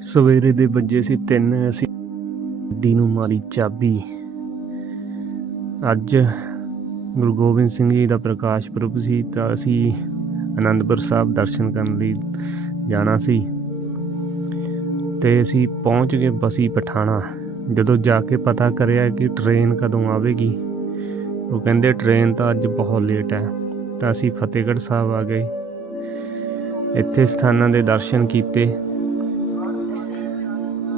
ਸਵੇਰੇ ਦੇ ਵੱਜੇ ਸੀ 3 ਅਸੀਂ ਗੱਡੀ ਨੂੰ ਮਾਰੀ ਚਾਬੀ। ਅੱਜ ਗੁਰੂ ਗੋਬਿੰਦ ਸਿੰਘ ਜੀ ਦਾ ਪ੍ਰਕਾਸ਼ ਪੁਰਬ ਸੀ ਤਾਂ ਅਸੀਂ ਅਨੰਦਪੁਰ ਸਾਹਿਬ ਦਰਸ਼ਨ ਕਰਨ ਲਈ ਜਾਣਾ ਸੀ। ਤੇ ਅਸੀਂ ਪਹੁੰਚ ਗਏ ਬਸੀ ਪਠਾਣਾ। ਜਦੋਂ ਜਾ ਕੇ ਪਤਾ ਕਰਿਆ ਕਿ ਟ੍ਰੇਨ ਕਦੋਂ ਆਵੇਗੀ, ਉਹ ਕਹਿੰਦੇ ਟ੍ਰੇਨ ਤਾਂ ਅੱਜ ਬਹੁਤ ਲੇਟ ਹੈ, ਤਾਂ ਅਸੀਂ ਫਤਿਹਗੜ੍ਹ ਸਾਹਿਬ ਆ ਗਏ। ਇੱਥੇ ਸਥਾਨਾਂ ਦੇ ਦਰਸ਼ਨ ਕੀਤੇ।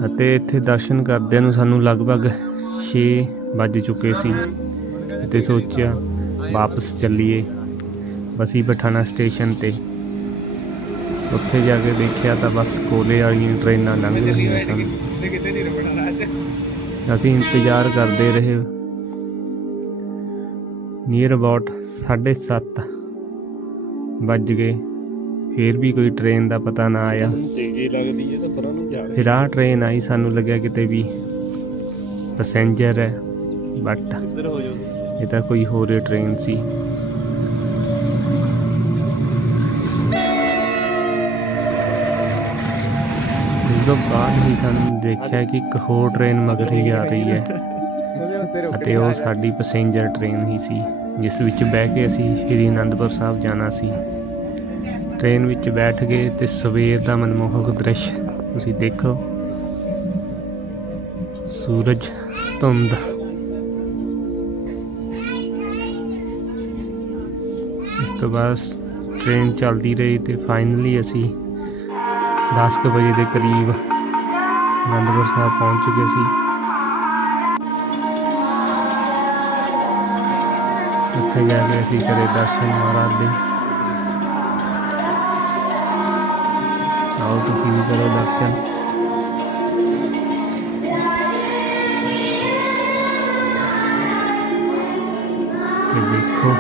ਅਤੇ ਇੱਥੇ ਦਰਸ਼ਨ ਕਰਦਿਆਂ ਨੂੰ ਸਾਨੂੰ ਲਗਭਗ 6 ਵੱਜ ਚੁੱਕੇ ਸੀ ਤੇ ਸੋਚਿਆ ਵਾਪਸ ਚੱਲੀਏ ਬਸੀ ਪਠਾਣਾ ਸਟੇਸ਼ਨ ਤੇ। ਉੱਥੇ ਜਾ ਕੇ ਦੇਖਿਆ ਤਾਂ ਬਸ ਕੋਲੇ ਵਾਲੀਆਂ ਟ੍ਰੇਨਾਂ ਲੰਘ ਰਹੀਆਂ ਸਨ। ਅਸੀਂ ਇੰਤਜ਼ਾਰ ਕਰਦੇ ਰਹੇ। ਨੀਅਰ ਅਬਾਊਟ 7:30 ਵੱਜ ਗਏ। ਫਿਰ ਵੀ ਕੋਈ ਟ੍ਰੇਨ ਦਾ ਪਤਾ ਨਾ ਆਇਆ। ਤੇਜ਼ੀ ਲੱਗਦੀ ਹੈ ਤਾਂ ਪਰਾਂ ਨੂੰ ਜਾ ਫਿਰ ਆਹ ਟ੍ਰੇਨ ਆਈ ਸਾਨੂੰ ਲੱਗਿਆ ਕਿਤੇ ਵੀ ਪੈਸੇਂਜਰ ਹੈ ਬਟ ਇੱਧਰ ਹੋ ਜਾਓ ਇਹ ਤਾਂ ਕੋਈ ਹੋਰ ਹੀ ਟ੍ਰੇਨ ਸੀ। ਉਸ ਤੋਂ ਬਾਅਦ ਹੀ ਸਾਨੂੰ ਦੇਖਿਆ ਕਿ ਇੱਕ ਹੋਰ ਟ੍ਰੇਨ ਮਗਰ ਹੀ ਆ ਰਹੀ ਹੈ। ਅਤੇ ਉਹ ਸਾਡੀ ਪੈਸੇਂਜਰ ਟ੍ਰੇਨ ਹੀ ਸੀ ਜਿਸ ਵਿੱਚ ਬਹਿ ਕੇ ਅਸੀਂ ਸ਼੍ਰੀ ਅਨੰਦਪੁਰ ਸਾਹਿਬ ਜਾਣਾ ਸੀ। ਟ੍ਰੇਨ ਵਿੱਚ ਬੈਠ ਗਏ ਤੇ ਸਵੇਰ ਦਾ ਮਨਮੋਹਕ ਦ੍ਰਿਸ਼ ਤੁਸੀਂ ਦੇਖੋ। ਸੂਰਜ ਧੁੰਦ। ਇਸ ਤੋਂ ਬਾਅਦ ਟ੍ਰੇਨ ਚੱਲਦੀ ਰਹੀ ਤੇ ਫਾਈਨਲੀ ਅਸੀਂ 10 ਕੁ ਵਜੇ ਦੇ ਕਰੀਬ ਅਨੰਦਪੁਰ ਸਾਹਿਬ ਪਹੁੰਚ ਚੁੱਕੇ ਸੀ। ਉੱਥੇ ਜਾ ਕੇ ਅਸੀਂ ਕਰੇ ਦਰਸ਼ਨ ਮਹਾਰਾਜ ਦੇ ਤੁਸੀਂ ਕਰੋ ਦਰਸ਼ਨ। ਤੇ ਦੇਖੋ,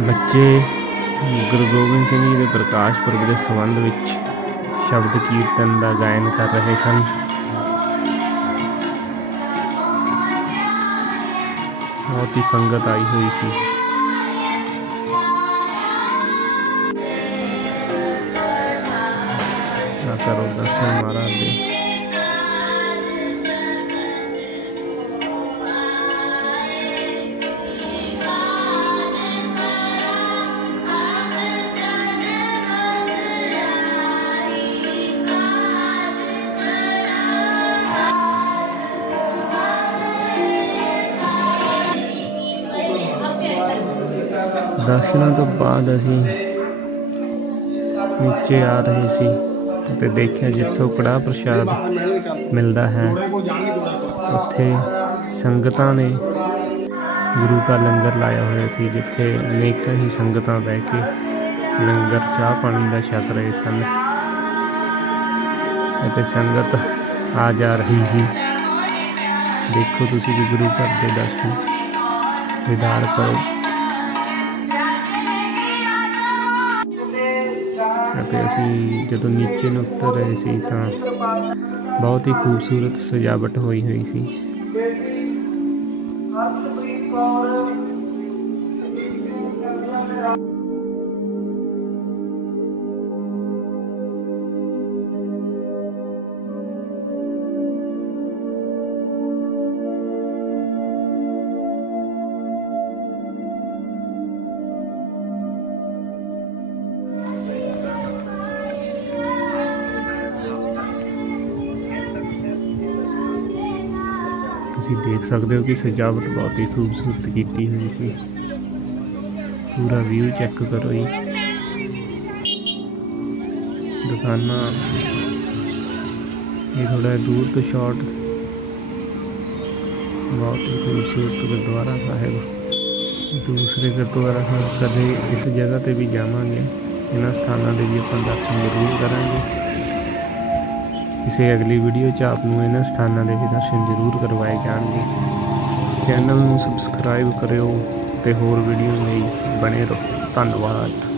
ਬੱਚੇ ਗੁਰੂ ਗੋਬਿੰਦ ਸਿੰਘ ਜੀ ਦੇ ਪ੍ਰਕਾਸ਼ ਪੁਰਬ ਦੇ ਸੰਬੰਧ ਵਿੱਚ ਸ਼ਬਦ ਕੀਰਤਨ ਦਾ ਗਾਇਨ ਕਰ ਰਹੇ ਸਨ। ਬਹੁਤ ਹੀ ਸੰਗਤ ਆਈ ਹੋਈ ਸੀ। ਕਰੋ ਦਰਸ਼ਨ ਮਹਾਰਾਜ ਦੇ ਦਰਸ਼ਨਾਂ ਤੋਂ ਬਾਅਦ ਅਸੀਂ ਨੀਚੇ ਆ ਰਹੇ ਸੀ। ਤੇ ਦੇਖਿਆ ਜਿੱਥੋਂ ਕੜਾਹ ਪ੍ਰਸ਼ਾਦ ਮਿਲਦਾ ਹੈ। ਉੱਥੇ ਸੰਗਤਾਂ ਨੇ ਗੁਰੂ ਦਾ ਲੰਗਰ ਲਾਇਆ ਹੋਇਆ ਸੀ, ਜਿੱਥੇ ਅਨੇਕਾਂ ਹੀ ਸੰਗਤਾਂ ਬਹਿ ਕੇ ਲੰਗਰ, ਚਾਹ ਪਾਣੀ ਦਾ ਛਕ ਰਹੇ ਸਨ। ਅਤੇ ਸੰਗਤ ਆ ਜਾ ਰਹੀ ਸੀ। ਦੇਖੋ ਤੁਸੀਂ ਵੀ ਗੁਰੂ ਘਰ ਦੇ ਦਰਸ਼ਨ, ਦੀਦਾਰ ਕਰੋ। ਅਤੇ ਅਸੀਂ ਜਦੋਂ ਨੀਚੇ ਨੂੰ ਉਤਰ ਰਹੇ ਸੀ ਤਾਂ ਬਹੁਤ ਹੀ ਖੂਬਸੂਰਤ ਸਜਾਵਟ ਹੋਈ ਹੋਈ ਸੀ। ਤੁਸੀਂ ਦੇਖ ਸਕਦੇ ਹੋ ਕਿ ਸਜਾਵਟ ਬਹੁਤ ਹੀ ਖੂਬਸੂਰਤ ਕੀਤੀ ਹੋਈ ਸੀ। ਪੂਰਾ ਵਿਊ ਚੈੱਕ ਕਰੋ ਜੀ। ਦੁਕਾਨਾਂ। ਇਹ ਥੋੜਾ ਦੂਰ ਤੋਂ ਸ਼ਾਟ ਬਹੁਤ ਹੀ ਖੂਬਸੂਰਤ ਗੁਰਦੁਆਰਾ ਸਾਹਿਬ। ਦੂਸਰੇ ਗੁਰਦੁਆਰਾ ਸਾਹਿਬ ਕਦੇ ਇਸ ਜਗ੍ਹਾ ਤੇ ਵੀ ਜਾਵਾਂਗੇ। ਇਹਨਾਂ ਸਥਾਨਾਂ ਦੇ ਵੀ ਆਪਾਂ ਦਰਸ਼ਨ ਜ਼ਰੂਰ ਕਰਾਂਗੇ। ਕਿਸੇ ਅਗਲੀ ਵੀਡੀਓ 'ਚ ਆਪ ਨੂੰ ਇਹਨਾਂ ਸਥਾਨਾਂ ਦੇ ਵੀ ਦਰਸ਼ਨ ਜ਼ਰੂਰ ਕਰਵਾਏ ਜਾਣਗੇ। ਚੈਨਲ ਨੂੰ ਸਬਸਕ੍ਰਾਈਬ ਕਰਿਓ ਤੇ ਹੋਰ ਵੀਡੀਓ ਲਈ ਬਣੇ ਰਹੋ। ਧੰਨਵਾਦ।